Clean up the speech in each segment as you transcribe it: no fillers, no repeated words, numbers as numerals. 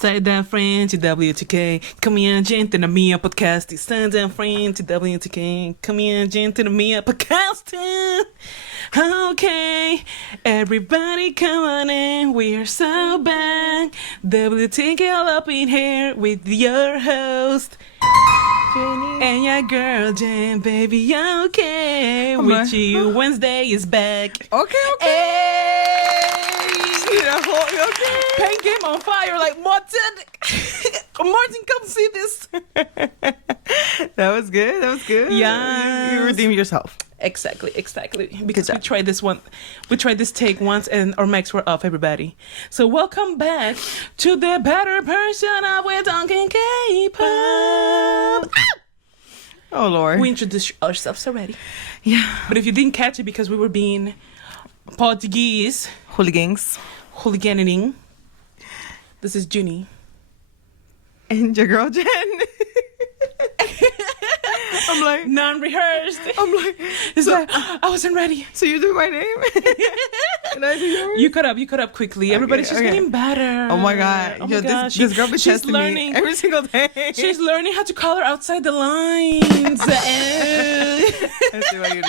Sai da frente WTK, caminha gente na minha podcast. Sai da frente WTK, caminha gente na minha podcast. Okay, everybody come on in, we are so back. WTK all up in here with your host. Jenny. And your girl Jen, baby, okay. Witchy Wednesday is back. Okay. Okay. Paint game on fire like Martin. Martin, come see this. That was good. Yeah. You redeemed yourself. Exactly. Because we tried this one. We tried this take once and our mics were off, everybody. So welcome back to the better version of We're Talking K-pop. Oh, Lord. We introduced ourselves already. Yeah. But if you didn't catch it because we were being Portuguese. Hooliganing. This is Junie. And your girl Jen. I'm like non-rehearsed. I'm like, I wasn't ready. So you do my name? Can I do yours? You cut up quickly. Everybody's just getting better. Oh my god. Oh my gosh. This girl be testing learning me every single day. She's learning how to color outside the lines. I see why you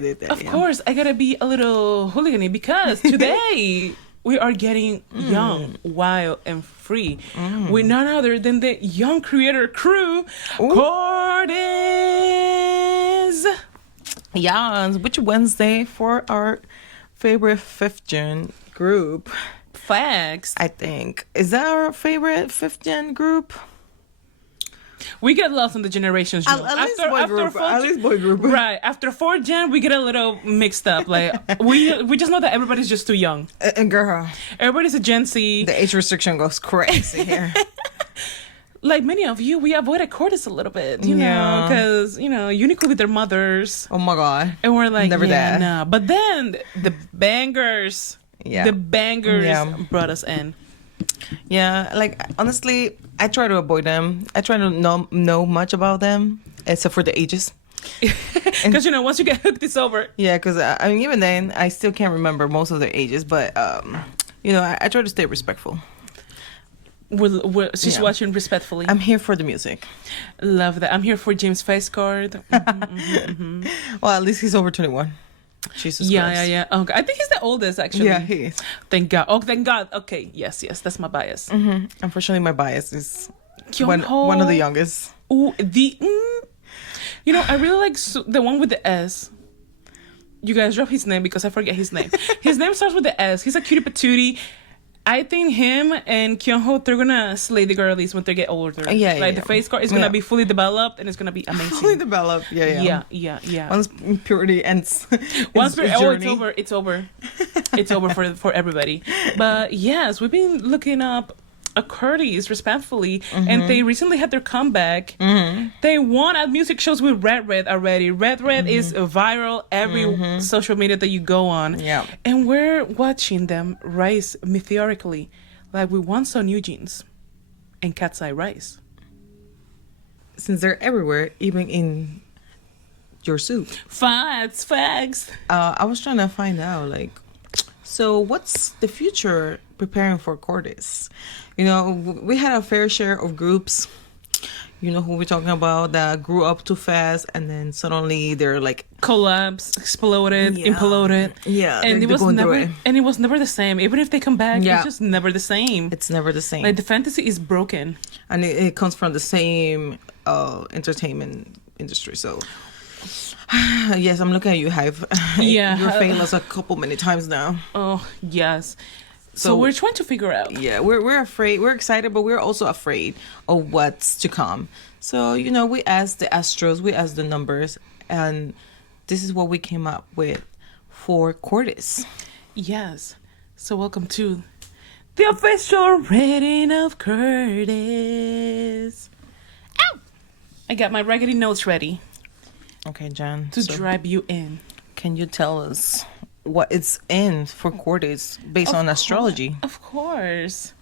did that. Of course, I gotta be a little hooligan because today we are getting young, wild, and free. With none other than the young creator crew, CORTIS. Yeah, it's Witchy Wednesday for our favorite 5th gen group. Facts. I think. Is that our favorite 5th gen group? We get lost in the generations. At least boy group. Right. After 4th gen, we get a little mixed up. Like we just know that everybody's just too young. And girl, everybody's a Gen Z. The age restriction goes crazy here. Like many of you, we avoided CORTIS a little bit, you know, because, uniquely with their mothers. Oh my God. And we're like, never that. Nah. But then the bangers brought us in. Yeah, like, honestly, I try to avoid them. I try to know much about them, except for the ages. Because, once you get hooked, it's over. Yeah, because, even then, I still can't remember most of their ages. But, I try to stay respectful. She's watching respectfully. I'm here for the music. Love that. I'm here for James' face card. Well, at least he's over 21. Jesus Christ. Yeah. Okay. I think he's the oldest, actually. Yeah, he is. Thank God. Oh, thank God. Okay. Yes. That's my bias. Unfortunately, my bias is one Kyungho. of the youngest. Ooh, I really like the one with the S. You guys drop his name because I forget his name. His name starts with the S. He's a cutie patootie. I think him and Kyungho, they're gonna slay the girlies when they get older. The face card is gonna be fully developed and it's gonna be amazing. Fully developed, yeah. Once purity ends, it's over. It's over for everybody. But yes, we've been looking up CORTIS respectfully, and they recently had their comeback. They won at music shows with Red already. Red is viral every social media that you go on. Yeah, and we're watching them rise meteorically, like we once saw New Jeans and Cat's Eye rise. Since they're everywhere, even in your soup. Facts. I was trying to find out, so what's the future preparing for CORTIS? We had a fair share of groups, who we're talking about, that grew up too fast and then suddenly they're like collapsed, exploded, imploded. Yeah, and it was never the same. Even if they come back, it's just never the same. It's never the same. Like the fantasy is broken, and it comes from the same entertainment industry. So yes, I'm looking at you, Hive. Yeah, you failed us many times now. Oh yes. So we're trying to figure out. Yeah, we're afraid. We're excited, but we're also afraid of what's to come. So, we asked the astros, we asked the numbers, and this is what we came up with for CORTIS. Yes. So welcome to the official rating of CORTIS. Ow! I got my raggedy notes ready. Okay, Jen. To drive you in. Can you tell us what it's in for CORTIS based on astrology? Of course.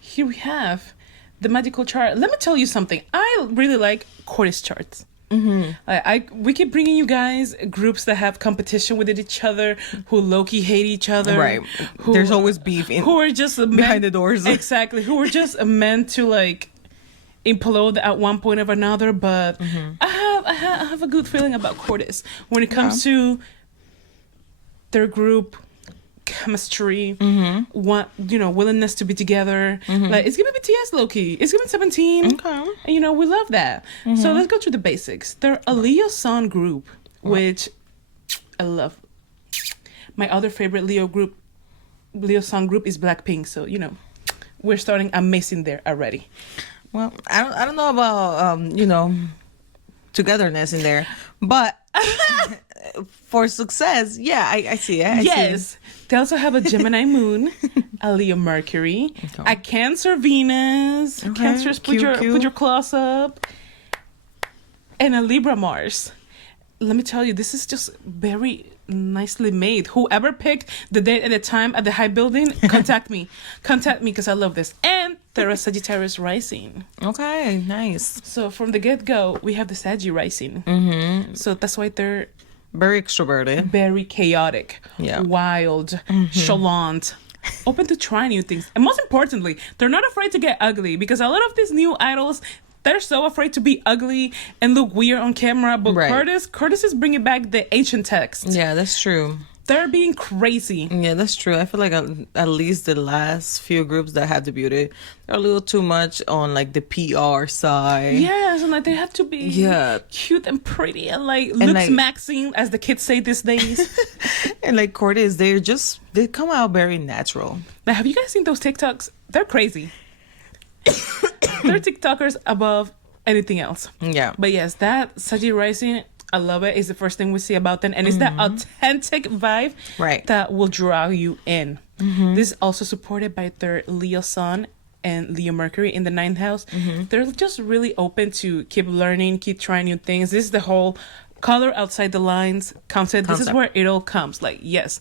Here we have the magical chart. Let me tell you something. I really like CORTIS charts. We keep bringing you guys groups that have competition with each other, who low-key hate each other. Right. There's always beef who are just behind the doors. Exactly. Who are just meant to like implode at one point or another. But I have a good feeling about Cortis when it comes to their group chemistry, willingness to be together. Like, it's giving BTS low-key. It's giving 17. Okay. And we love that. So let's go through the basics. They're a Leo Sun group, which I love. My other favorite Leo Sun group is Blackpink. So we're starting amazing there already. Well, I don't know about togetherness in there, but for success, yeah, I see it. Yes. They also have a Gemini moon, a Leo Mercury, a Cancer Venus. Okay. Cancers, put your claws up, and a Libra Mars. Let me tell you, this is just very nicely made. Whoever picked the date and the time at the High Building, contact me because I love this. And they're a Sagittarius rising. Okay, nice. So from the get-go, we have the Saggy rising. So that's why they're very extroverted, very chaotic, wild, chalant, open to try new things. And most importantly, they're not afraid to get ugly, because a lot of these new idols, they're so afraid to be ugly and look weird on camera. But Curtis is bringing back the ancient text. Yeah, that's true. They're being crazy. Yeah, that's true. I feel like at least the last few groups that have debuted, they're a little too much on like the PR side. Yes, and like they have to be cute and pretty and like looks maxing, as the kids say these days. And like Cortis, they come out very natural. Now, have you guys seen those TikToks? They're crazy. They're TikTokers above anything else. Yeah. But yes, that Sagittarius rising, I love it. It's the first thing we see about them. And it's that authentic vibe that will draw you in. This is also supported by their Leo Sun and Leo Mercury in the 9th house. They're just really open to keep learning, keep trying new things. This is the whole color outside the lines concept. This is where it all comes. Like, yes,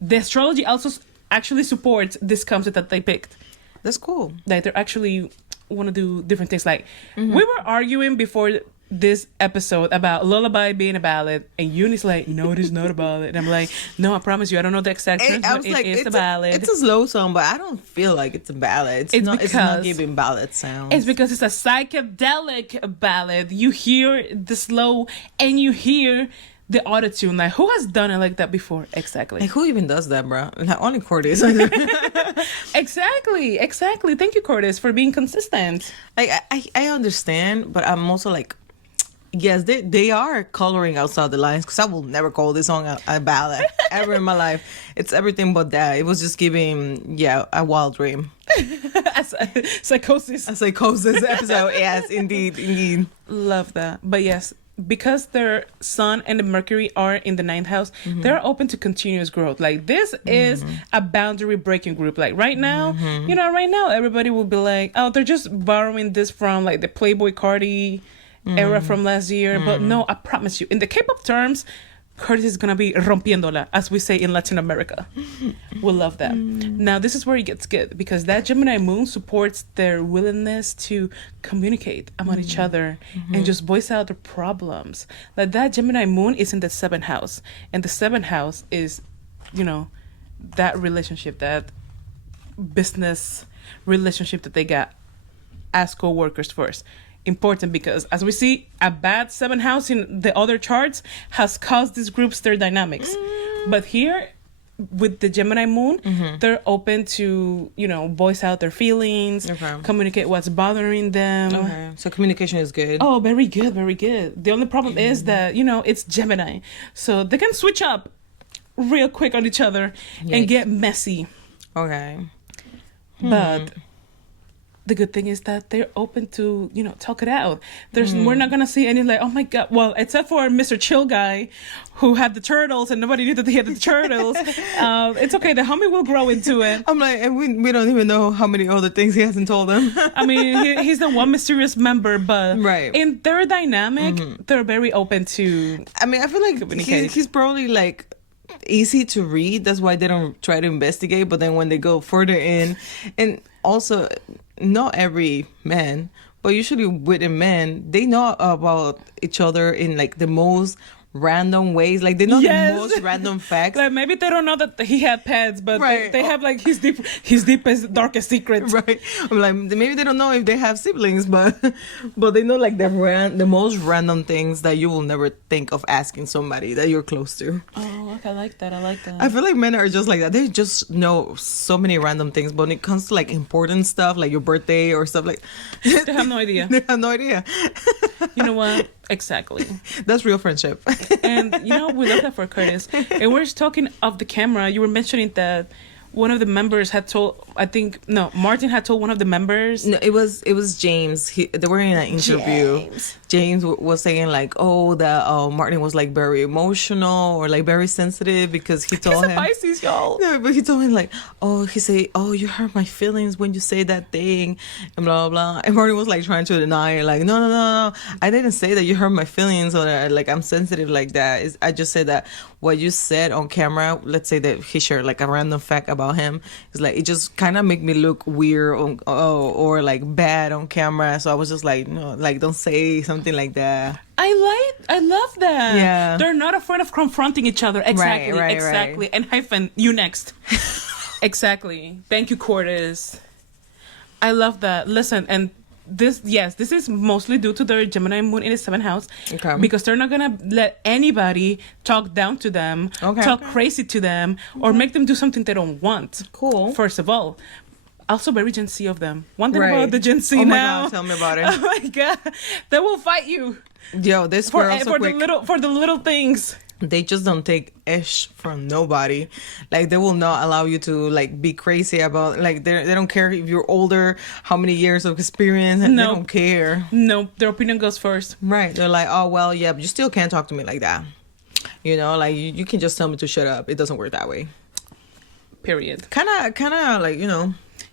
the astrology also actually supports this concept that they picked. That's cool. Like, they're actually want to do different things. Like, we were arguing before this episode about Lullaby being a ballad, and Eunice like, no, it is not a ballad. And I'm like, no, I promise you, I don't know the exact terms, but it is a ballad. It's a slow song, but I don't feel like it's a ballad. It's not giving ballad sounds. It's because it's a psychedelic ballad. You hear the slow and you hear the autotune. Like, who has done it like that before? Exactly. Like, who even does that, bro? Like, only Cortis. Exactly. Thank you, Cortis, for being consistent. Like, I understand, but I'm also like, yes, they are coloring outside the lines, because I will never call this song a ballad ever in my life. It's everything but that. It was just giving, a wild dream. Psychosis. A psychosis episode. Yes, indeed. Love that. But yes, because their Sun and the Mercury are in the 9th house, they're open to continuous growth. Like, this is a boundary breaking group. Like, right now, right now, everybody will be like, oh, they're just borrowing this from like the Playboy Cardi era from last year. But no, I promise you, in the K-pop terms, Curtis is gonna be rompiéndola, as we say in Latin America. We'll love that. Now, this is where it gets good, because that Gemini moon supports their willingness to communicate among each other and just voice out their problems. Like, that Gemini moon is in the 7th house, and the 7th house is, that relationship, that business relationship that they got as co-workers first. Important, because as we see, a bad 7th house in the other charts has caused these groups their dynamics. But here, with the Gemini moon, they're open to, voice out their feelings, communicate what's bothering them. Okay. So communication is good. Oh, very good. The only problem is that, it's Gemini. So they can switch up real quick on each other and get messy. Okay. But the good thing is that they're open to, talk it out. We're not going to see any like, oh my God. Well, except for Mr. Chill Guy, who had the turtles and nobody knew that he had the turtles. It's okay. The homie will grow into it. I'm like, and we don't even know how many other things he hasn't told them. I mean, he's the one mysterious member, but in their dynamic, they're very open to I mean, I feel like he's probably like easy to read. That's why they don't try to investigate. But then when they go further in, and also, not every man, But usually with the men, they know about each other in like the most random ways. Like they know the most random facts. Like maybe they don't know that he had pets, but Right. they have like his deepest, darkest secrets. Right. I'm like, maybe they don't know if they have siblings, but they know like the most random things that you will never think of asking somebody that you're close to. Oh, okay, I like that. I feel like men are just like that. They just know so many random things, but when it comes to like important stuff, like your birthday or stuff like, they have no idea. They have no idea. You know what? Exactly. That's real friendship. And we love that for Curtis. And we're just talking off the camera. You were mentioning that one of the members had told, Martin had told one of the members. No, it was James. They were in an interview. James was saying like, that Martin was like very emotional or like very sensitive because he told him. He's a Pisces, y'all. No, but he told him like, he said, you hurt my feelings when you say that thing, and blah blah blah. And Martin was like trying to deny it, like, no, I didn't say that you hurt my feelings or that, like I'm sensitive like that. I just said that what you said on camera. Let's say that he shared like a random fact about him. It's like it just kind of make me look weird or like bad on camera. So I was just like, no, like don't say something like that. I love that. Yeah. They're not afraid of confronting each other. Exactly. Right. And hyphen, you next. Exactly. Thank you, Cortis. I love that. Listen, and this is mostly due to their Gemini moon in the 7th house. Okay. Because they're not gonna let anybody talk down to them, talk crazy to them, or make them do something they don't want. Cool. First of all. Also very Gen Z of them. One thing Right. about the Gen Z Oh my now. God, tell me about it. Oh my God. They will fight you. Yo, this For girl so quick. the little things. They just don't take ish from nobody. Like they will not allow you to like be crazy about like they don't care if you're older, how many years of experience, and they don't care. No, their opinion goes first. Right. They're like, oh well, yeah, but you still can't talk to me like that. You know, like you can just tell me to shut up. It doesn't work that way. Period. Kinda like,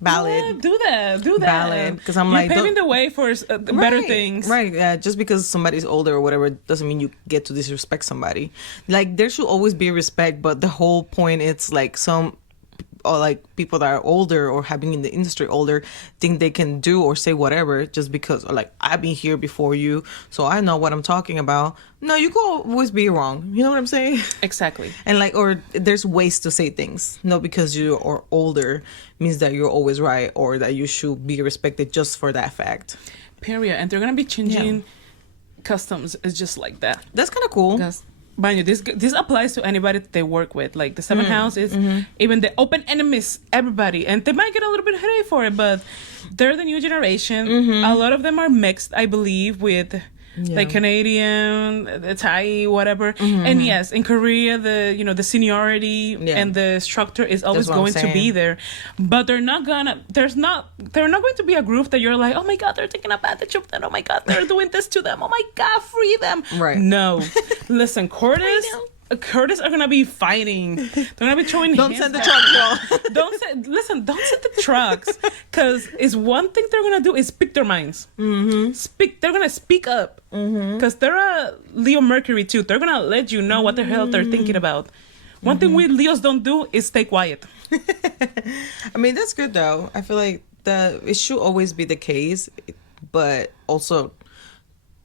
valid. Yeah, do that. Valid, because I'm You're like paving the way for better things. Right. Yeah. Just because somebody's older or whatever doesn't mean you get to disrespect somebody. Like there should always be respect, but the whole point it's like or like people that are older or have been in the industry older think they can do or say whatever just because or like I've been here before you, so I know what I'm talking about. No, you can always be wrong. You know what I'm saying? Exactly. And like, or there's ways to say things. Not because you are older means that you're always right or that you should be respected just for that fact. Period. And they're gonna be changing customs. It's just like that. That's kind of cool. Because mind you, this applies to anybody that they work with. Like the 7th house is even the open enemies, everybody, and they might get a little bit of headache for it, but they're the new generation. A lot of them are mixed, I believe, with like Canadian, Thai, whatever. And yes, in Korea, the seniority and the structure is always going to be there. But they're not going to be a group that you're like, oh my God, they're taking advantage of them. Oh my God, they're doing this to them. Oh my God, free them. Right. No. Listen, Curtis are gonna be fighting. They're gonna be throwing. Don't send the trucks, y'all. Don't send the trucks, because it's one thing they're gonna do is speak their minds. They're gonna speak up, because they're a Leo Mercury too. They're gonna let you know what the hell they're thinking about. One thing we Leos don't do is stay quiet. I mean, that's good though. I feel like that it should always be the case, but also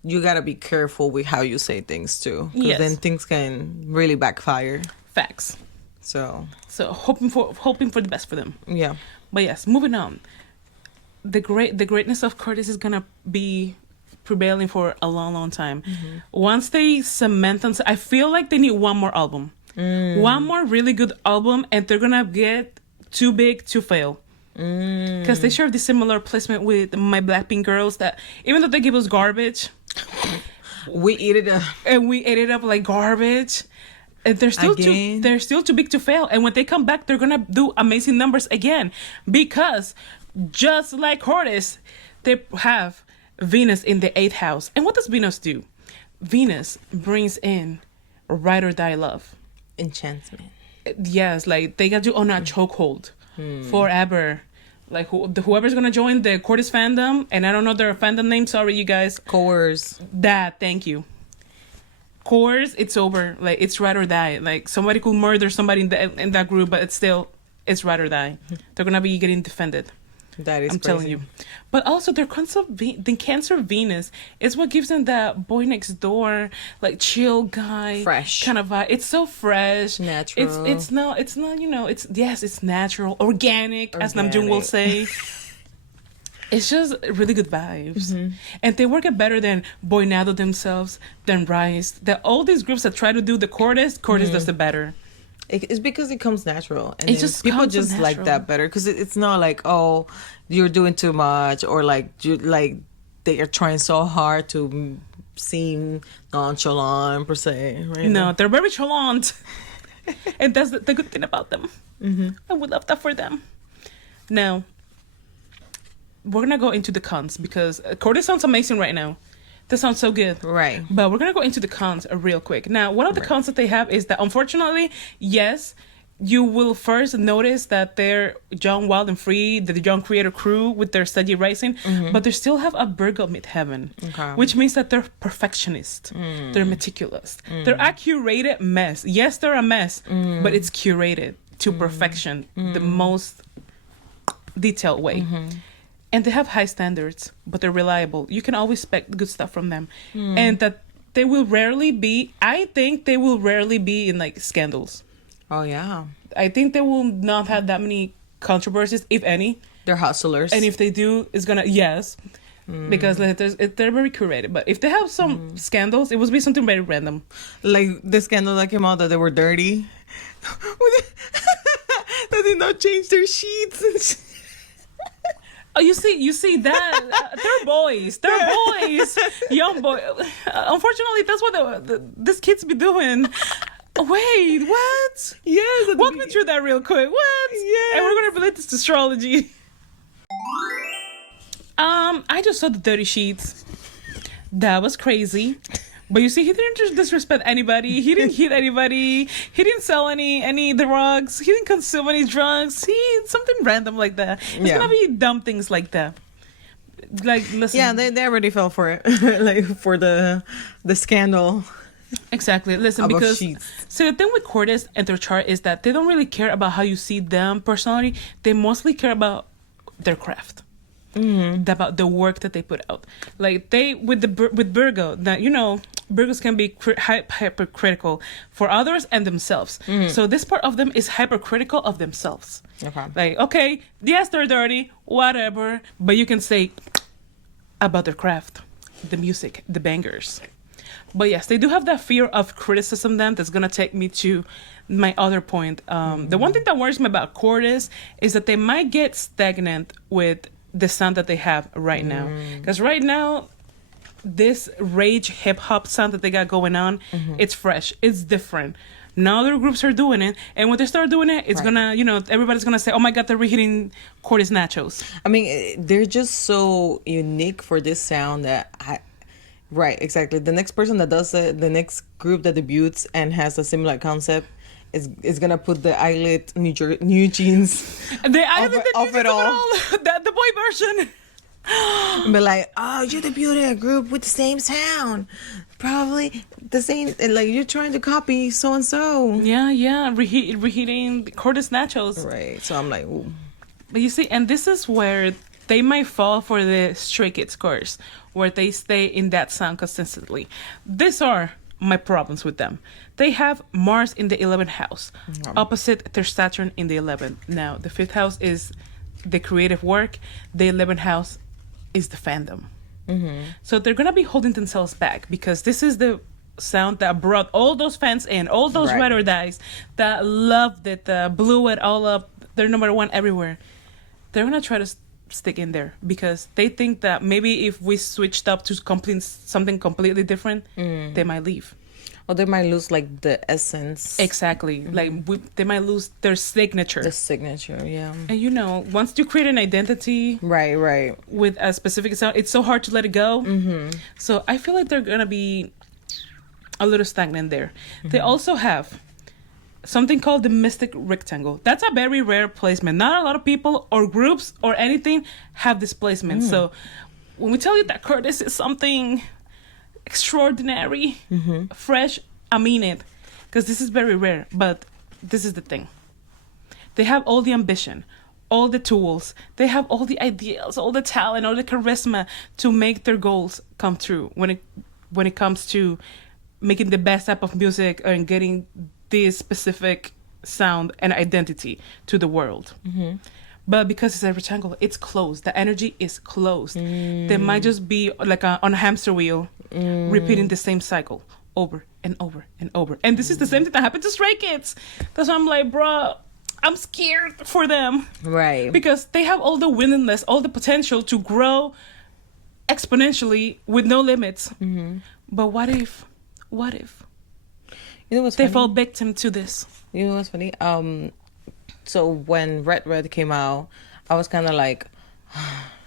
you gotta be careful with how you say things too, because then things can really backfire. Facts. So hoping for the best for them. Yeah. But yes, moving on. The greatness of Curtis is gonna be prevailing for a long time. Once they cement themselves, I feel like they need one more album, one more really good album, and they're gonna get too big to fail. Because they share the similar placement with my Blackpink girls that even though they give us garbage, we eat it up. And we ate it up like garbage. And they're still too big to fail. And when they come back, they're gonna do amazing numbers again. Because just like Curtis, they have Venus in the 8th house. And what does Venus do? Venus brings in ride or die love. Enchantment. Yes, like they got you on a chokehold forever. Like whoever's gonna join the Cortis fandom, and I don't know their fandom name. Sorry, you guys. Coerce. Thank you. Coerce. It's over. Like it's ride or die. Like somebody could murder somebody in that group, but it's ride or die. They're gonna be getting defended. That is I'm crazy. telling you. But also, their the Cancer Venus is what gives them that boy next door, like chill guy, Fresh kind of vibe. It's so fresh, natural. It's not it's natural, organic, as Namjoon will say. It's just really good vibes, and they work it better than Boynado themselves, than Rise. That all these groups that try to do the Cortis does it better. It's because it comes natural, and It just people comes just like natural. that better because it's not like, oh, you're doing too much, or like they are trying so hard to seem nonchalant per se. Right? No, they're very chalant, and that's the good thing about them. I would love that for them. Now, we're gonna go into the cons because Cortis sounds amazing right now. That sounds so good. Right. But we're going to go into the cons real quick. Now, one of the cons that they have is that, unfortunately, yes, you will first notice that they're young, wild, and free, the young creator crew with their steady rising, but they still have a Virgo midheaven, which means that they're perfectionist. They're meticulous. They're a curated mess. Yes, they're a mess, but it's curated to perfection, the most detailed way. And they have high standards, but they're reliable. You can always expect good stuff from them. And that they will rarely be, I think they will rarely be in like scandals. Oh, yeah. I think they will not have that many controversies, if any. They're hustlers. And if they do, it's gonna, yes. Because like, they're very curated. But if they have some scandals, it will be something very random. Like the scandal that came out that they were dirty. They did not change their sheets and shit. Oh, you see that they're boys, young boy. Unfortunately, that's what these kids be doing. Wait, what? Yes. Walk me through that real quick. What? Yes. And we're gonna relate this to astrology. I just saw the dirty sheets. That was crazy. But you see, he didn't just disrespect anybody. He didn't hit anybody. He didn't sell any drugs. He didn't consume any drugs. Something random like that. It's gonna be dumb things like that. Like, listen. Yeah, they already fell for it. Like for the scandal. Exactly. Listen, About because sheets. so the thing with Cortis and their chart is that they don't really care about how you see them personally. They mostly care about their craft. About the work that they put out. Like they with Virgo, that Virgos can be hypercritical for others and themselves. So this part of them is hypercritical of themselves. Okay. Like, okay, yes, they're dirty, whatever, but you can say about their craft, the music, the bangers. But yes, they do have that fear of criticism then that's gonna take me to my other point. The one thing that worries me about Cortis is that they might get stagnant with the sound that they have right now. Because right now, this rage hip hop sound that they got going on, it's fresh, it's different. Now other groups are doing it, and when they start doing it, it's gonna, everybody's gonna say, oh my god, they're reheating Cortis nachos. I mean, they're just so unique for this sound that right, exactly. The next person that does it, the next group that debuts and has a similar concept, is gonna put the eyelid new jeans The eyelid of it all. The boy version. And be like, oh, you debuted a group with the same sound, probably the same. Like you're trying to copy so and so. Yeah, reheating Cortis nachos. Right. So I'm like, ooh. But you see, and this is where they might fall for the Stray Kids course, where they stay in that sound consistently. These are my problems with them. They have Mars in the 11th house, opposite their Saturn in the 11th. Now, the 5th house is the creative work. The 11th house is the fandom. So they're going to be holding themselves back because this is the sound that brought all those fans in, all those ride or dies that loved it, blew it all up. They're number one everywhere. They're going to try to stick in there because they think that maybe if we switched up to something completely different, they might leave. Or they might lose like the essence. Exactly. Like they might lose their signature. The signature, yeah. And once you create an identity, right, with a specific sound, it's so hard to let it go. So I feel like they're gonna be a little stagnant there. They also have something called the mystic rectangle. That's a very rare placement. Not a lot of people or groups or anything have this placement. So when we tell you that Curtis is something extraordinary, fresh, I mean it, because this is very rare. But this is the thing: they have all the ambition, all the tools. They have all the ideas, all the talent, all the charisma to make their goals come true when it comes to making the best type of music and getting this specific sound and identity to the world. Mm-hmm. But because it's a rectangle, it's closed. The energy is closed. They might just be like on a hamster wheel, repeating the same cycle over and over and over. And this is the same thing that happened to Stray Kids. That's why I'm like, bro, I'm scared for them. Right. Because they have all the willingness, all the potential to grow exponentially with no limits. Mm-hmm. But what if you know what's they funny? fall victim to this? You know what's funny? So when Red came out, I was kind of like,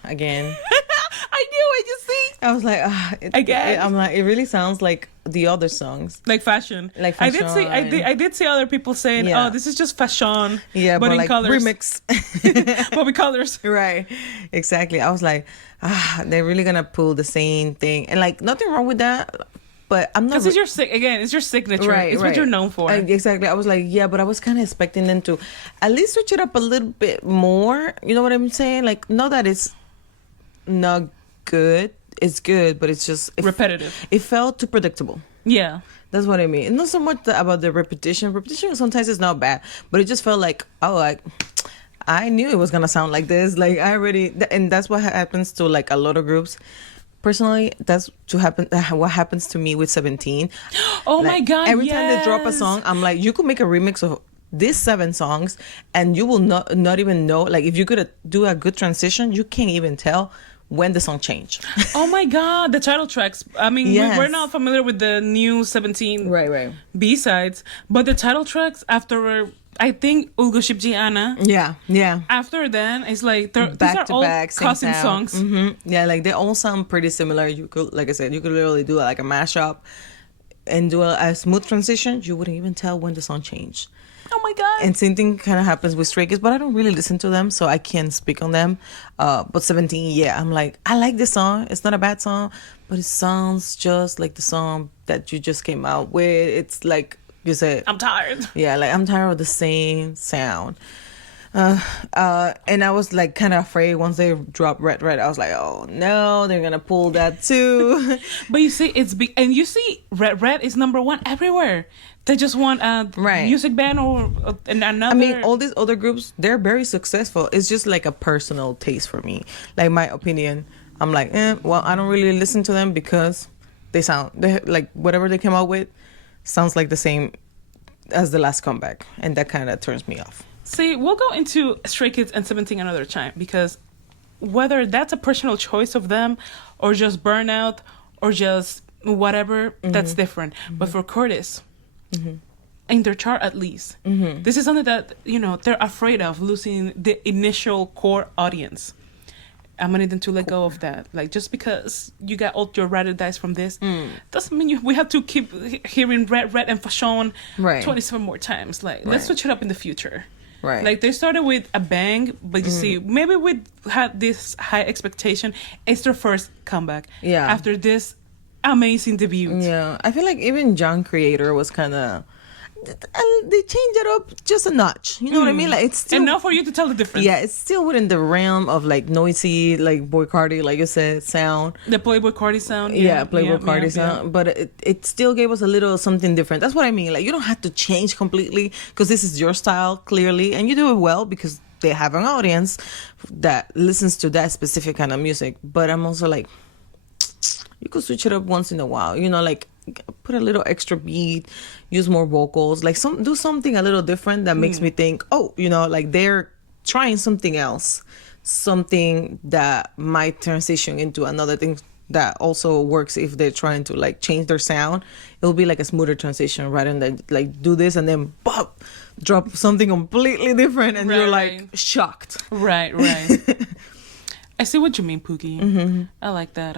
again. I knew it, you see? I was like, again. I'm like, it really sounds like the other songs. Like fashion. Like fashion. I did see other people saying, oh, this is just fashion. Yeah, but in like colors. Remix. But with colors. Right. Exactly. I was like, they're really going to pull the same thing. And like, nothing wrong with that. But I'm not. Because it's your signature. Right, it's what you're known for. Exactly. I was like, yeah, but I was kind of expecting them to at least switch it up a little bit more. You know what I'm saying? Like, not that it's not good. It's good, but it's just repetitive. It felt too predictable. Yeah. That's what I mean. And not so much about the repetition. Repetition sometimes is not bad, but it just felt like, I knew it was gonna sound like this. Like and that's what happens to like a lot of groups. Personally, that's what happens to me with 17. Oh like, my God! Every time they drop a song, I'm like, you could make a remix of these 7 songs, and you will not even know. Like, if you could do a good transition, you can't even tell when the song changed. Oh my God, the title tracks. I mean, yes. we're not familiar with the new 17 right B-sides, but the title tracks after. I think Ulgo Shipjiana. Yeah. After then, it's like these are all cousin songs. Mm-hmm. Yeah, like they all sound pretty similar. You could, like I said, you could literally do like a mashup and do a smooth transition. You wouldn't even tell when the song changed. Oh my God. And same thing kind of happens with Stray Kids, but I don't really listen to them, so I can't speak on them. But 17, yeah, I'm like, I like this song. It's not a bad song, but it sounds just like the song that you just came out with. It's like, you said, I'm tired. Yeah, like I'm tired of the same sound. And I was like kind of afraid once they dropped Red. I was like, oh no, they're gonna pull that too. But you see, it's big, and you see, Red is #1 everywhere. They just want a music band or another. I mean, all these other groups, they're very successful. It's just like a personal taste for me. Like my opinion, I'm like, well, I don't really listen to them because they like whatever they came out with sounds like the same as the last comeback, and that kind of turns me off. See, we'll go into Stray Kids and 17 another time, because whether that's a personal choice of them or just burnout or just whatever, that's different. But for CORTIS, in their chart at least, this is something that, they're afraid of losing the initial core audience. I'm gonna need them to let go of that. Like, just because you got all your ride or dice from this doesn't mean we have to keep hearing Red and Fashion 27 more times. Like, let's switch it up in the future. Right. Like, they started with a bang, but you see, maybe we had this high expectation. It's their first comeback. Yeah. After this amazing debut. Yeah. I feel like even John Creator was kind of... They changed it up just a notch. You know what I mean? Like, it's still enough for you to tell the difference. Yeah, it's still within the realm of like noisy, like Boy Cardi, like you said, sound. The Playboy Cardi sound. Yeah, Playboy Cardi sound. But it still gave us a little something different. That's what I mean. Like, you don't have to change completely because this is your style clearly, and you do it well because they have an audience that listens to that specific kind of music. But I'm also like, you could switch it up once in a while. Like, put a little extra beat, use more vocals, like do something a little different that makes me think, like they're trying something else, something that might transition into another thing that also works if they're trying to like change their sound. It'll be like a smoother transition rather than like do this and then pop, drop something completely different and you're like shocked. Right. I see what you mean, Pookie. I like that.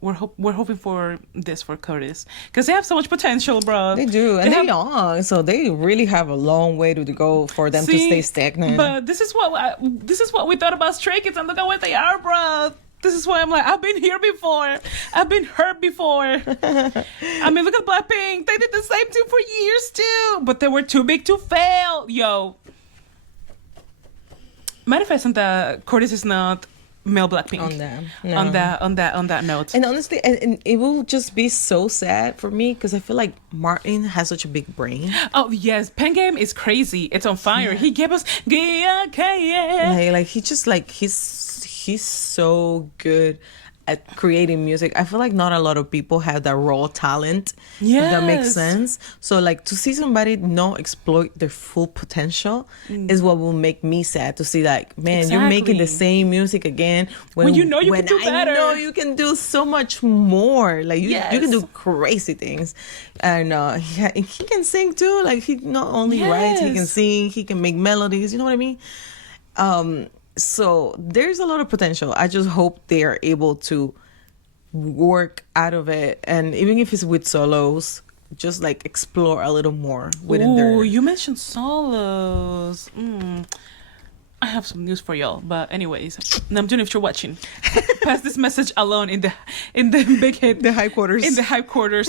We're hoping for this for CORTIS because they have so much potential, bro. They do, and they're young, so they really have a long way to go for them to stay stagnant. But this is what we thought about Stray Kids, and look at where they are, bro. This is why I'm like, I've been here before. I've been hurt before. I mean, look at Blackpink. They did the same thing for years too, but they were too big to fail, yo. manifesting that Cortis is not male Blackpink On that, no. on that note. And honestly, and it will just be so sad for me because I feel like Martin has such a big brain. Oh yes, Pen Game is crazy. It's on fire. He gave us Like he just like he's so good at creating music. I feel like not a lot of people have that raw talent. If that makes sense. So like to see somebody not exploit their full potential is what will make me sad, to see like, man, you're making the same music again when you know you can do better. I know you can do so much more. Like you can do crazy things. And he can sing too. Like he not only writes, he can sing, he can make melodies, you know what I mean? So there's a lot of potential. I just hope they are able to work out of it, and even if it's with solos, just like explore a little more within their. You mentioned solos. I have some news for y'all, but anyways, Namjoon, if you're watching, pass this message alone in the big head, the high quarters,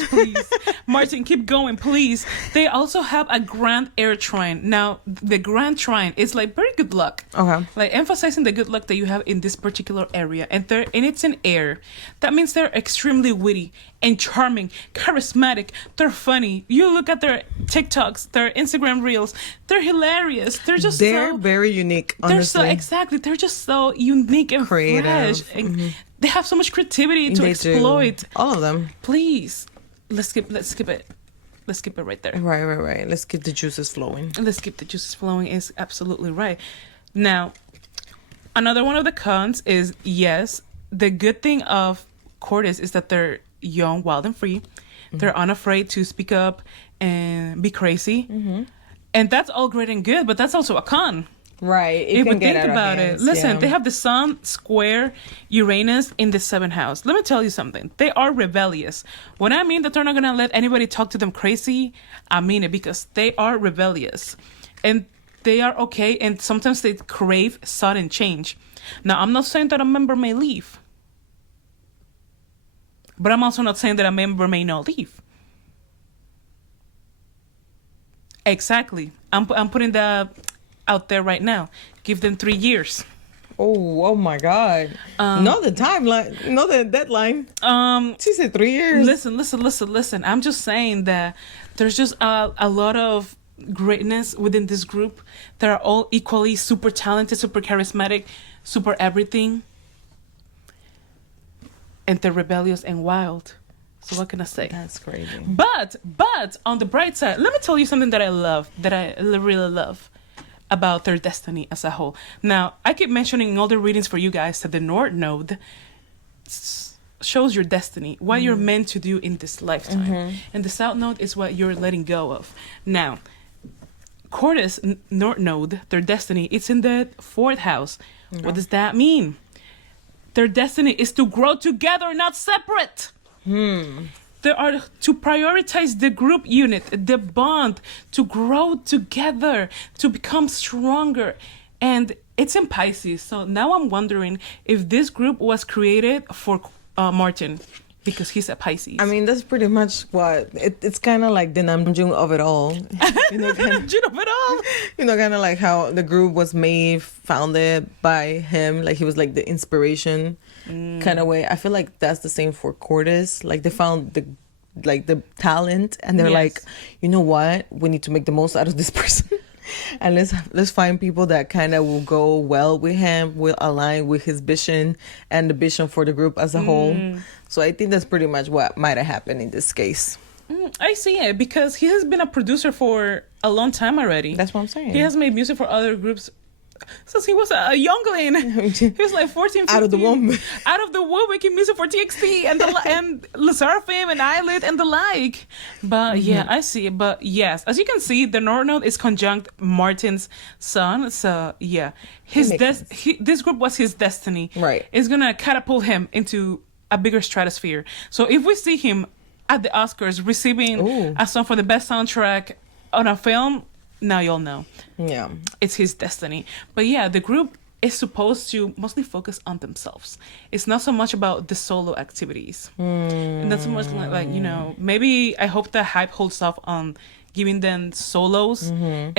please. Martin, keep going, please. They also have a Grand Air Trine. Now, the Grand Trine is like very good luck. Okay. Like emphasizing the good luck that you have in this particular area, and it's in air. That means they're extremely witty and charming, charismatic. They're funny. You look at their TikToks, their Instagram reels. They're hilarious. They're very unique. Honestly. They're just so unique and creative, fresh, and they have so much creativity to exploit. All of them. Please, let's skip it. Let's skip it right there. Right. Let's keep the juices flowing. Is absolutely right. Now, another one of the cons is, yes, the good thing of CORTIS is that they're young, wild, and free. They're unafraid to speak up and be crazy. And that's all great and good, but that's also a con. Right. If we think about it, listen, they have the Sun square Uranus in the 7th house. Let me tell you something. They are rebellious. When I mean that they're not going to let anybody talk to them crazy, I mean it, because they are rebellious. And they are okay, and sometimes they crave sudden change. Now, I'm not saying that a member may leave, but I'm also not saying that a member may not leave. Exactly. I'm putting that out there right now. Give them 3 years. Oh my God. Not the timeline. Not the deadline. She said 3 years. Listen. I'm just saying that there's just a lot of greatness within this group. They're all equally super talented, super charismatic, super everything. And they're rebellious and wild. So what can I say? That's crazy. But on the bright side, let me tell you something that I love, that I really love about their destiny as a whole. Now, I keep mentioning in all the readings for you guys that the North Node shows your destiny, what you're meant to do in this lifetime. And the South Node is what you're letting go of. Now, CORTIS North Node, their destiny, it's in the 4th house. What does that mean? Their destiny is to grow together, not separate. They are to prioritize the group unit, the bond, to grow together, to become stronger. And it's in Pisces. So now I'm wondering if this group was created for Martin, because he's a Pisces. I mean, that's pretty much what it's kind of like the Namjoon of it all. You know, kind of like how the group was founded by him. Like he was like the inspiration kind of way. I feel like that's the same for CORTIS. Like they found the talent, and they're like, you know what? We need to make the most out of this person. And let's find people that kind of will go well with him, will align with his vision and the vision for the group as a whole. So I think that's pretty much what might have happened in this case. I see it, because he has been a producer for a long time already. That's what I'm saying. He has made music for other groups since he was a youngling. He was like 14, 15. Out of the womb, making music for TXT and Le Seraphim and Eyelid and the like. But yeah, I see it. But yes, as you can see, the North Node is conjunct Martin's sun. So yeah, this group was his destiny. Right. It's gonna catapult him into a bigger stratosphere. So if we see him at the Oscars receiving a song for the best soundtrack on a film, now you'll know. Yeah. It's his destiny. But yeah, the group is supposed to mostly focus on themselves. It's not so much about the solo activities. And not so much like, maybe I hope the hype holds off on giving them solos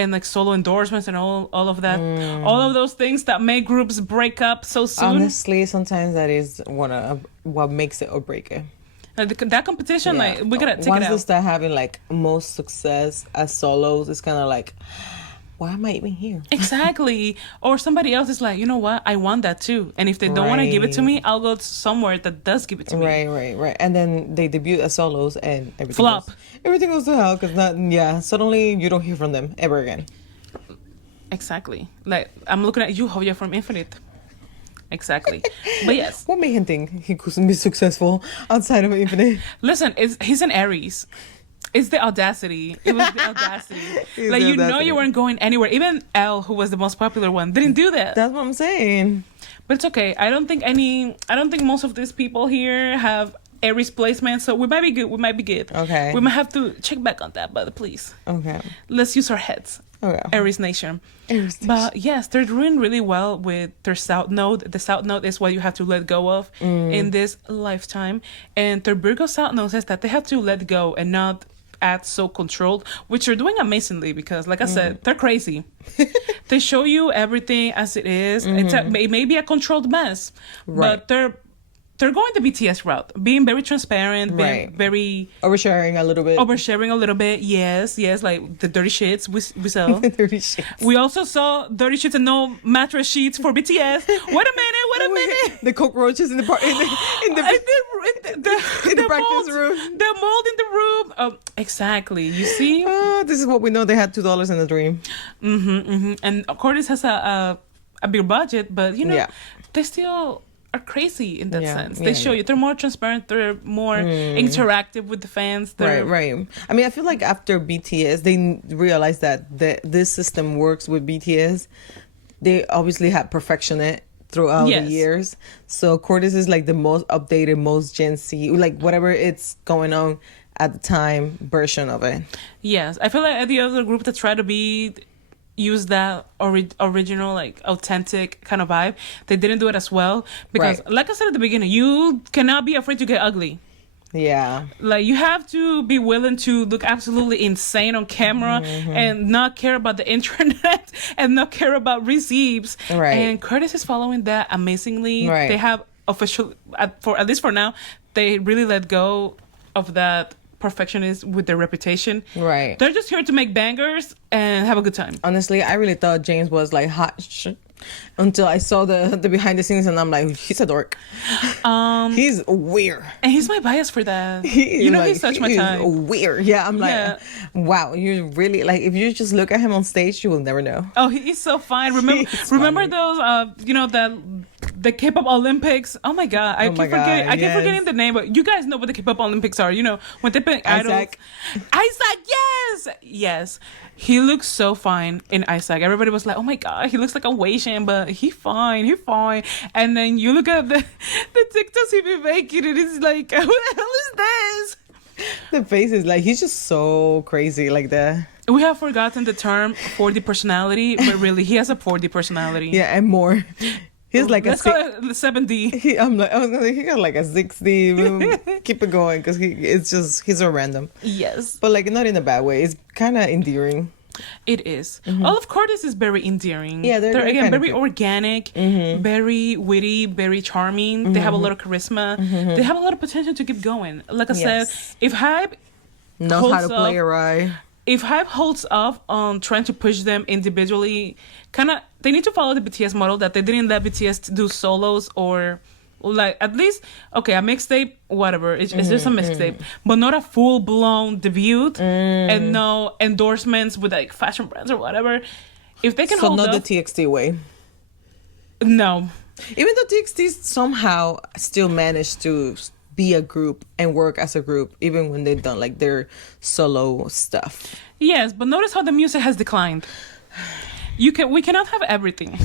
and like solo endorsements and all of that, all of those things that make groups break up so soon. Honestly, sometimes that is what makes it or break it. Like that competition, like we gotta take it Once out. they start having like most success as solos, it's kind of like, why am I even here? Exactly. Or somebody else is like, you know what? I want that too. And if they don't want to give it to me, I'll go somewhere that does give it to me. Right. And then they debut as solos and everything Flop. Everything goes to hell because suddenly you don't hear from them ever again. Exactly. Like, I'm looking at you, Joya from Infinite. Exactly. But yes. What made him think he couldn't be successful outside of Infinite? Listen, he's an Aries. It's the audacity. It was the audacity. Like, you know you weren't going anywhere. Even Elle, who was the most popular one, didn't do that. That's what I'm saying. But it's okay. I don't think most of these people here have Aries placement, so we might be good. Okay. We might have to check back on that, but please. Okay. Let's use our heads. Okay. Aries Nation. But yes, they're doing really well with their South Node. The South Node is what you have to let go of in this lifetime. And their Virgo South Node says that they have to let go and not act so controlled, which they're doing amazingly because, like I said, they're crazy. They show you everything as it is. It may be a controlled mess, but they're going the BTS route, being very transparent, being very oversharing a little bit. Yes, like the dirty shits we saw. The dirty shits. We also saw dirty shits and no mattress sheets for BTS. Wait a minute. The cockroaches in the practice room. The mold in the room. Exactly. You see? This is what we know. They had $2 in a dream. And CORTIS has a bigger budget, but they still are crazy in that sense. They show you they're more transparent, they're more interactive with the fans. Right. I mean, I feel like after BTS, they realized that this system works with BTS. They obviously had perfected it throughout the years. So CORTIS is like the most updated, most Gen Z, like whatever it's going on at the time version of it. Yes. I feel like the other group that try to use that original, like authentic kind of vibe, they didn't do it as well because like I said at the beginning, you cannot be afraid to get ugly. Like you have to be willing to look absolutely insane on camera and not care about the internet and not care about receipts. And CORTIS is following that amazingly. They have official, at least for now, they really let go of that perfectionist with their reputation. They're just here to make bangers and have a good time. Honestly, I really thought James was like hot shit until I saw the behind the scenes and I'm like, he's a dork. He's weird. And he's my bias for that. He's such my type. Weird. Yeah, I'm like, wow, you really, like, if you just look at him on stage, you will never know. Oh, he's so fine. Remember those, the K-pop Olympics? Oh my God. I keep forgetting the name, but you guys know what the K-pop Olympics are. When they pick idols. Isaac, yes. He looks so fine in Isaac. Everybody was like, oh my God, he looks like a Asian, but he fine. And then you look at the TikToks he been making, and it's like, who the hell is this? The face is like, he's just so crazy like that. We have forgotten the term 4D personality, but really, he has a 4D personality. Yeah, and more. He's like Let's call it 7D. He got like a 6D. Keep it going because he's so random. Yes. But like not in a bad way. It's kind of endearing. It is. All of CORTIS is very endearing. Yeah, they're again very organic, very witty, very charming. They have a lot of charisma. They have a lot of potential to keep going. Like I said, if Hype knows how to play a ride. If Hype holds off on trying to push them individually, they need to follow the BTS model that they didn't let BTS do solos or like at least a mixtape, whatever. It's just a mixtape, but not a full blown debut and no endorsements with like fashion brands or whatever. If they can hold not up, the TXT way. No, even though TXT somehow still managed to be a group and work as a group even when they've done like their solo stuff. Yes, but notice how the music has declined. We cannot have everything.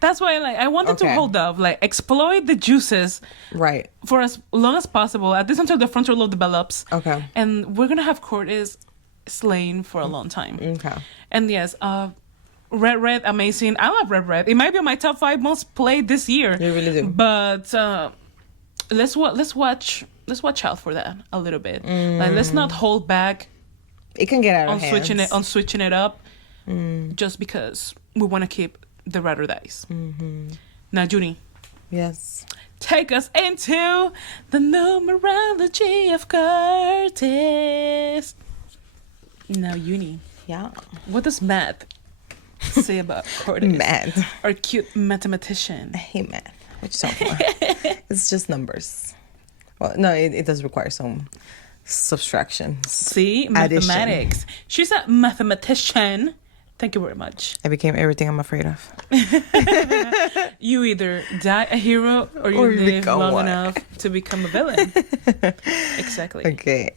That's why I wanted to hold up, like exploit the juices for as long as possible, at least until the frontal lobe develops. And we're gonna have CORTIS slain for a long time. And yes, Red, amazing. I love Red. It might be on my top 5 most played this year. You really do. But let's watch out for that a little bit. Like let's not hold back it can get out of hands. On switching it up, just because we want to keep the ride or dies. Now, Junie. Yes. Take us into the numerology of Curtis. Now, Uni. Yeah. What does math say about Curtis? Math. Our cute mathematician. I hate math. What you talking about? It's just numbers. Well, no, it does require some subtraction. See? Mathematics. She's a mathematician. Thank you very much. I became everything I'm afraid of. You either die a hero or you live long enough to become a villain. Exactly. Okay.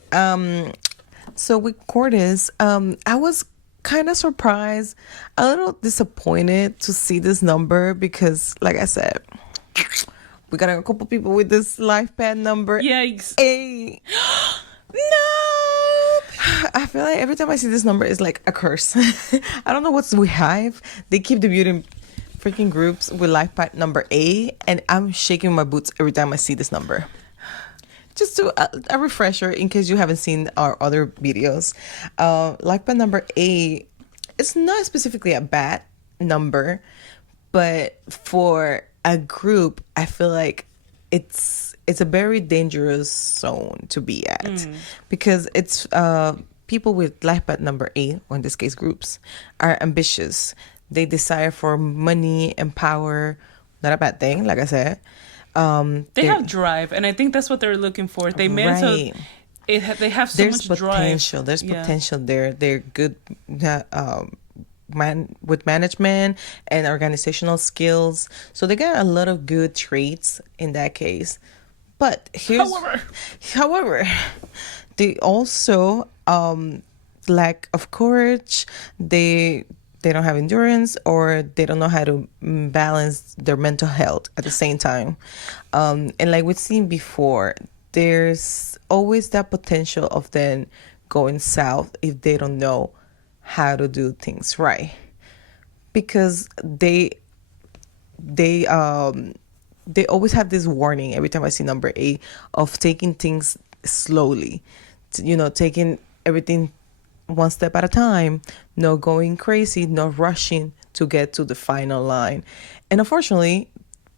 So with Cortis, I was kind of surprised, a little disappointed to see this number because, like I said, we got a couple people with this life pad number. Yikes. No! I feel like every time I see this number, it's like a curse. I don't know what's we have. They keep debuting freaking groups with life pad number A, and I'm shaking my boots every time I see this number. Just to a refresher in case you haven't seen our other videos. Life pad number A, it's not specifically a bad number, but for a group, I feel like it's a very dangerous zone to be at because it's people with life path number 8, or in this case groups, are ambitious. They desire for money and power. Not a bad thing, like I said. They have drive, and I think that's what they're looking for. They made it so they have so much potential. drive. There's potential there. They're good with management and organizational skills, so they got a lot of good traits in that case. But however, they also lack of courage. They don't have endurance, or they don't know how to balance their mental health at the same time. And like we've seen before, there's always that potential of them going south if they don't know how to do things right, because they always have this warning every time I see number 8 of taking things slowly, taking everything one step at a time, no going crazy, no rushing to get to the final line. And unfortunately,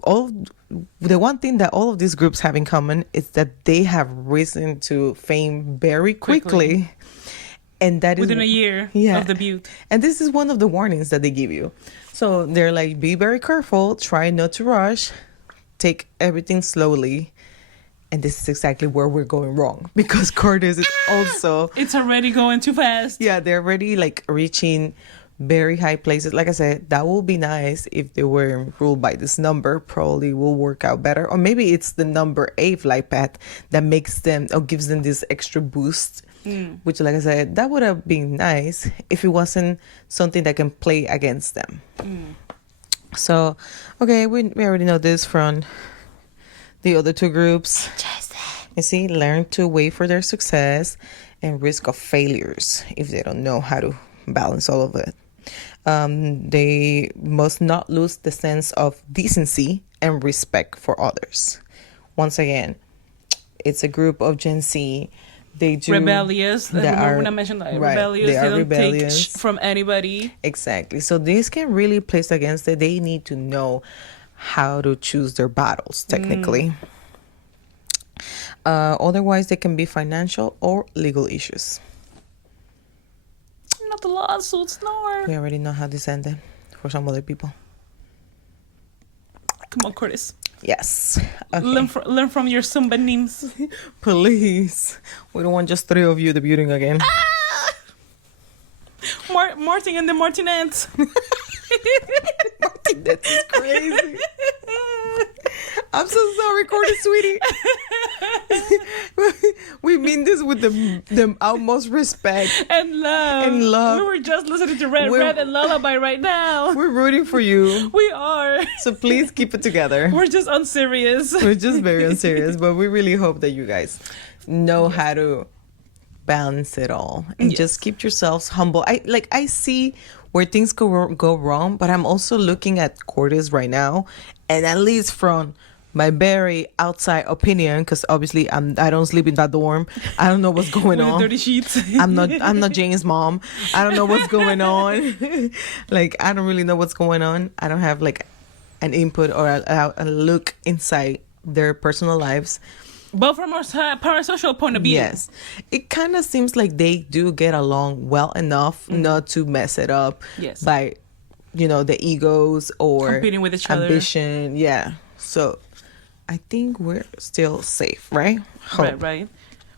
the one thing that all of these groups have in common is that they have risen to fame very quickly. And that within a year of debut. And this is one of the warnings that they give you. So they're like, be very careful, try not to rush, take everything slowly. And this is exactly where we're going wrong, because Cortis is also... It's already going too fast. Yeah, they're already like reaching very high places. Like I said, that will be nice if they were ruled by this number. Probably will work out better. Or maybe it's the number 8 life path that makes them, or gives them this extra boost. Which, like I said, that would have been nice if it wasn't something that can play against them. So, okay, we already know this from the other two groups. You see, learn to wait for their success and risk of failures if they don't know how to balance all of it. They must not lose the sense of decency and respect for others. Once again, it's a group of Gen Z. They do rebellious. Remember when I mentioned that? Right, rebellious. They don't rebellious. Take from anybody. Exactly. So this can really place against it. They need to know how to choose their battles, technically. Otherwise, they can be financial or legal issues. Not the lawsuits, no. We already know how this ended for some other people. Come on, Curtis. Yes. Okay. Learn from your Zumba names. Please. We don't want just 3 of you debuting again. Martin and the Martinettes. Martinettes is crazy. I'm so sorry, Cortis, sweetie. We mean this with the utmost respect and love. We were just listening to Red and Lullaby right now. We're rooting for you. We are. So please keep it together. We're just unserious. We're just very unserious, but we really hope that you guys know how to balance it all and just keep yourselves humble. I see where things go wrong, but I'm also looking at Cortis right now, and at least from my very outside opinion, because obviously I don't sleep in that dorm. I don't know what's going With on. dirty sheets. I'm not Jane's mom. I don't know what's going on. Like, I don't really know what's going on. I don't have like an input or a look inside their personal lives. But from our parasocial point of view. Yes, it kind of seems like they do get along well enough not to mess it up by, the egos or competing with each other. Ambition. Yeah. So I think we're still safe, right? Hope. Right.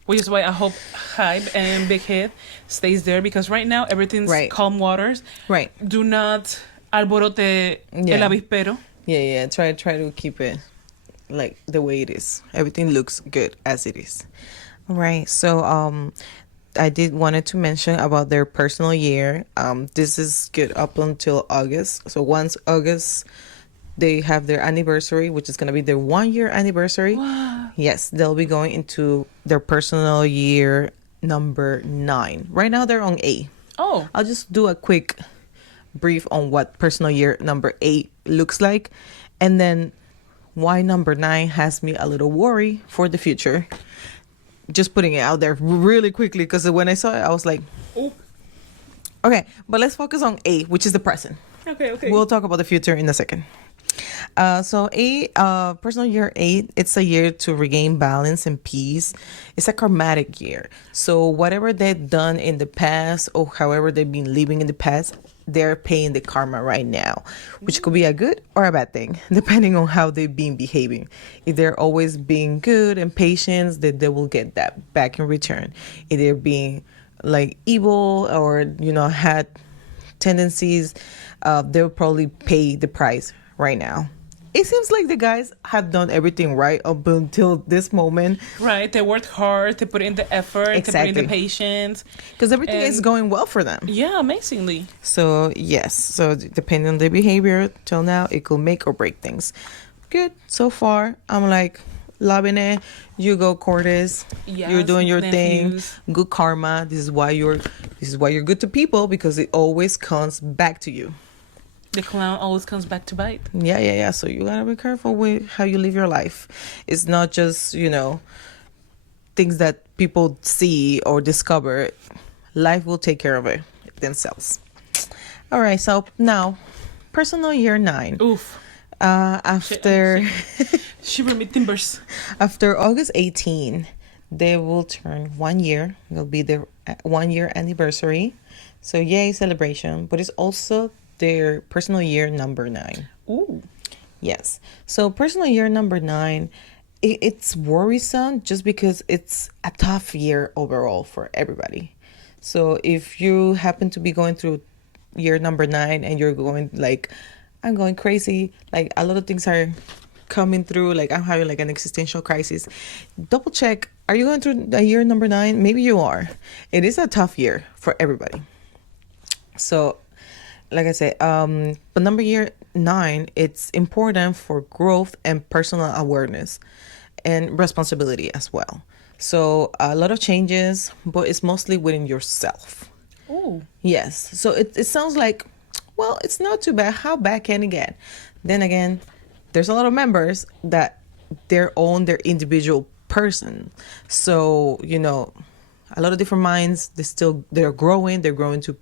Which is why I hope Hype and Big Head stays there, because right now everything's calm waters. Right. Do not alborote el avispero. Yeah. Try to keep it like the way it is. Everything looks good as it is. All right. So I did wanted to mention about their personal year. This is good up until August. So once August, they have their anniversary, which is going to be their 1 year anniversary. Wow. Yes, they'll be going into their personal year number 9. Right now they're on 8. Oh. I'll just do a quick brief on what personal year number 8 looks like, and then why number 9 has me a little worry for the future. Just putting it out there really quickly, because when I saw it, I was like, oh. Okay, but let's focus on 8, which is the present. Okay. We'll talk about the future in a second. So 8, personal year 8, it's a year to regain balance and peace. It's a karmatic year. So whatever they've done in the past, or however they've been living in the past, they're paying the karma right now, which could be a good or a bad thing, depending on how they've been behaving. If they're always being good and patient, then they will get that back in return. If they're being like evil or, had tendencies, they'll probably pay the price right now. It seems like the guys have done everything right up until this moment. Right. They worked hard. They put in the effort. They put in the patience. Because everything is going well for them. Yeah, amazingly. So, yes. So, depending on their behavior till now, it could make or break things. Good. So far, I'm like loving it. You go, CORTIS. Yes, you're doing your thing. Good karma. This is why you're good to people, because it always comes back to you. The clown always comes back to bite. Yeah. So you gotta be careful with how you live your life. It's not just, things that people see or discover. Life will take care of it themselves. All right. So now, personal year 9. Oof. After shiver me timbers. After August 18, they will turn 1 year. It'll be their 1 year anniversary. So yay, celebration. But it's also their personal year number 9. Ooh. Yes. So personal year number 9, it's worrisome just because it's a tough year overall for everybody. So if you happen to be going through year number 9 and you're going like, I'm going crazy, like a lot of things are coming through, like I'm having like an existential crisis, double check, are you going through a year number 9? Maybe you are. It is a tough year for everybody. So like I said, but number year 9, it's important for growth and personal awareness and responsibility as well. So a lot of changes, but it's mostly within yourself. Oh. Yes. So it sounds like, well, it's not too bad. How bad can it get? Then again, there's a lot of members that they're their individual person. So, a lot of different minds, they're growing to,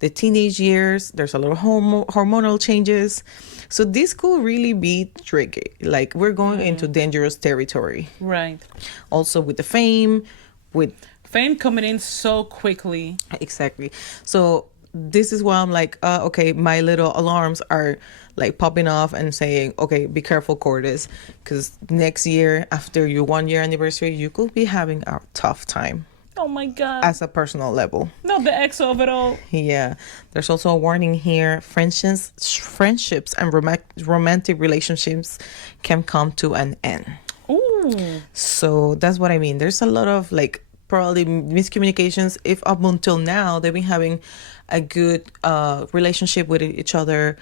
the teenage years. There's a lot of hormonal changes. So this could really be tricky. Like we're going into dangerous territory. Right. Also with the fame coming in so quickly. Exactly. So this is why I'm like, okay, my little alarms are like popping off and saying, okay, be careful, CORTIS, because next year after your 1 year anniversary, you could be having a tough time. Oh my God. As a personal level. Not the exo of it all. Yeah. There's also a warning here. Friendships and romantic relationships can come to an end. Ooh. So that's what I mean. There's a lot of like probably miscommunications. If up until now they've been having a good relationship with each other,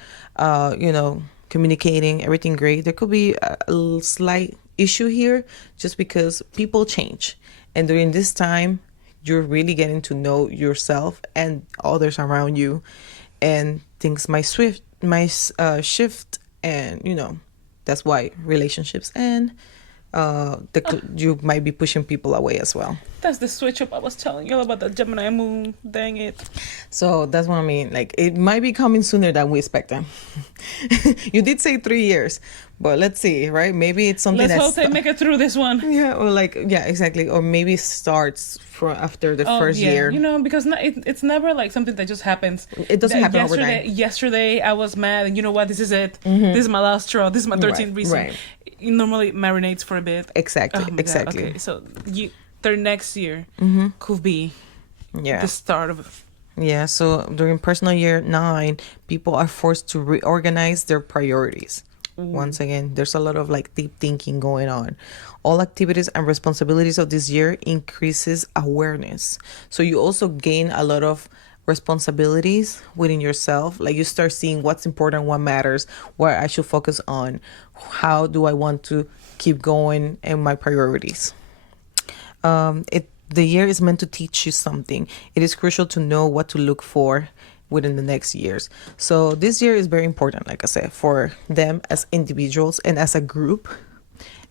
communicating, everything great, there could be a slight issue here just because people change. And during this time, you're really getting to know yourself and others around you, and things might shift, and that's why relationships end. You might be pushing people away as well. That's the switch up I was telling you about the Gemini moon. Dang it. So that's what I mean. Like, it might be coming sooner than we expected. You did say 3 years, but let's see, right? Maybe it's something Let's hope they make it through this one. Yeah, or like, yeah, exactly. Or maybe starts from after the first year. You know, because it's never like something that just happens. It doesn't happen overnight. Yesterday, I was mad, and you know what? This is it. This is my last straw. This is my 13th reason. Right. It normally marinates for a bit. Exactly, Oh exactly. God. Okay, so their next year could be the start of. Yeah, so during personal year 9, people are forced to reorganize their priorities. Once again, there's a lot of like deep thinking going on. All activities and responsibilities of this year increases awareness. So you also gain a lot of responsibilities within yourself. Like, you start seeing what's important, what matters, what I should focus on, how do I want to keep going, and my priorities. The year is meant to teach you something. It is crucial to know what to look for within the next years. So this year is very important, like I said, for them as individuals and as a group.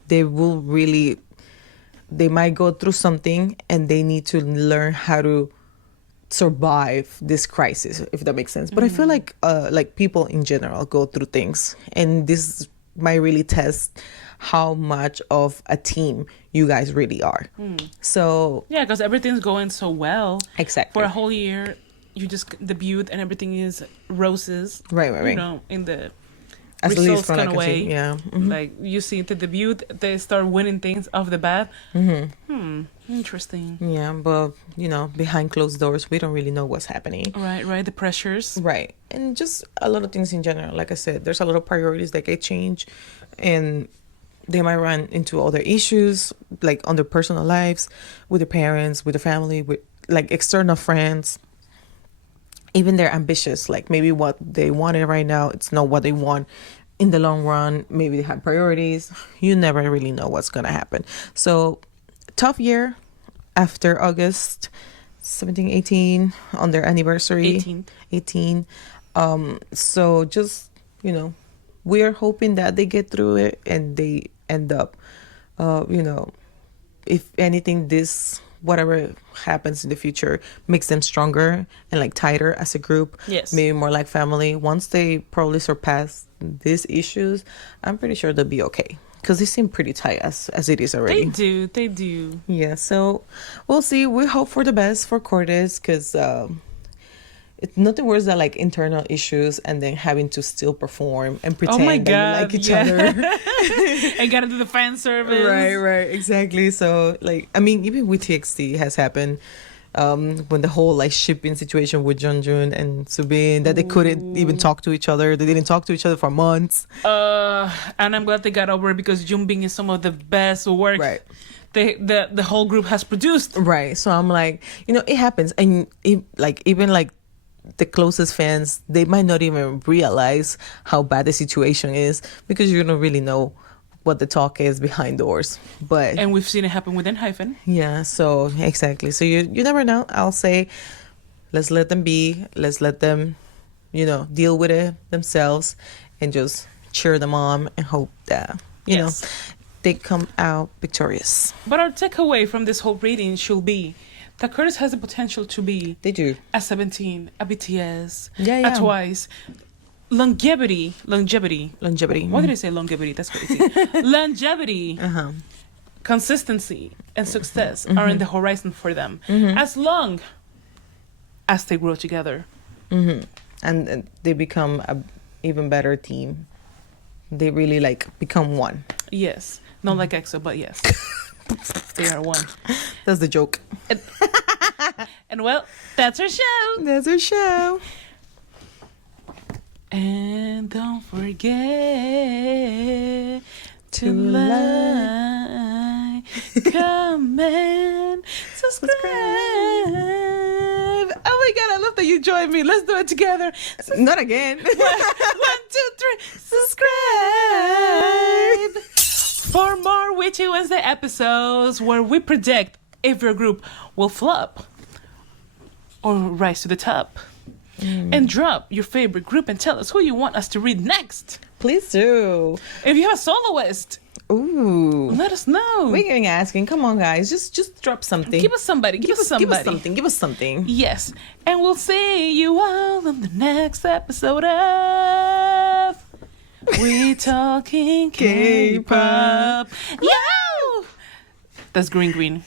They might go through something, and they need to learn how to survive this crisis, if that makes sense. But I feel like people in general go through things, and this might really test how much of a team you guys really are. So yeah, because everything's going so well. Exactly. For a whole year, you just debut and everything is roses. Right. You know, in the as results kind of way. Yeah. Like, you see the debut, they start winning things off the bat. Interesting. Yeah, but you know, behind closed doors, we don't really know what's happening. Right. The pressures. Right. And just a lot of things in general. Like I said, there's a lot of priorities that get changed, and they might run into other issues, like on their personal lives, with their parents, with their family, with like external friends. Even they're ambitious, like maybe what they wanted right now, it's not what they want in the long run. Maybe they have priorities. You never really know what's going to happen. So tough year after August 17, 18 on their anniversary. 18. So just, you know, we're hoping that they get through it and they end up, you know, if anything, whatever happens in the future makes them stronger and like tighter as a group. Yes. Maybe more like family. Once they probably surpass these issues, I'm pretty sure they'll be okay, because they seem pretty tight as it is already. They do. Yeah, so we'll see. We hope for the best for CORTIS, because it's nothing worse than like internal issues and then having to still perform and pretend that you like each other. And gotta do the fan service. Right, exactly. So like, I mean, even with TXT has happened, when the whole like shipping situation with Junjun and Subin, that they couldn't even talk to each other. They didn't talk to each other for months. And I'm glad they got over it, because Junbin is some of the best work the whole group has produced. Right. So I'm like, you know, it happens. And even the closest fans, they might not even realize how bad the situation is, because you don't really know what the talk is behind doors. And we've seen it happen within Hyphen. Yeah, so exactly. So you never know. I'll say, let's let them be. Let's let them, you know, deal with it themselves, and just cheer them on and hope that, you know, they come out victorious. But our takeaway from this whole reading should be that CORTIS has the potential to be a 17, a BTS, a Twice. Longevity. Why did I say longevity? That's crazy. Longevity, consistency, and success are in the horizon for them, as long as they grow together. And they become a even better team. They really like become one. Yes, not like EXO, but yes. They are one. That's the joke. And well, that's our show. And don't forget to like, comment, subscribe. Oh my God, I love that you joined me. Let's do it together. Not again. 1, 2, 3. Subscribe for more Witchy Wednesday episodes, where we predict if your group will flop or rise to the top. And drop your favorite group and tell us who you want us to read next. Please do. If you have a soloist, Ooh. let us know. We're getting asking. Come on, guys. Just drop something. Give us somebody. Give us something. Give us something. Yes. And we'll see you all in the next episode of We Talking K-Pop. Yo! That's green.